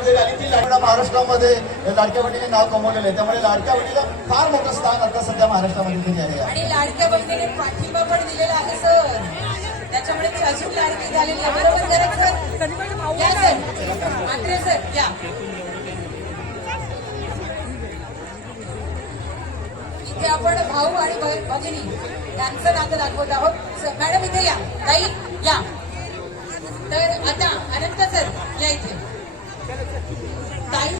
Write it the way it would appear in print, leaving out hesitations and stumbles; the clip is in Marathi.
घेतलेली आणि ती लाडक्या महाराष्ट्रामध्ये लाडक्या बहिणीने नाव कमवलेलं आहे. त्यामुळे लाडक्या बहिणीला फार मोठं स्थान आता सध्या महाराष्ट्रामध्ये दिले आहे. आणि लाडक्या बहिणीने पाठिंबा पण दिलेला आहे सर, त्याच्यामुळे ती अजून लाडकी झालेली आहे. बरोबर करा सर. या सर, आत्रे सर या. इथे आपण भाऊ आणि भगिनी यांचं नातं दाखवत आहोत. मॅडम इथे या, ताई या. तर आता अनंत सर या इथे. ताई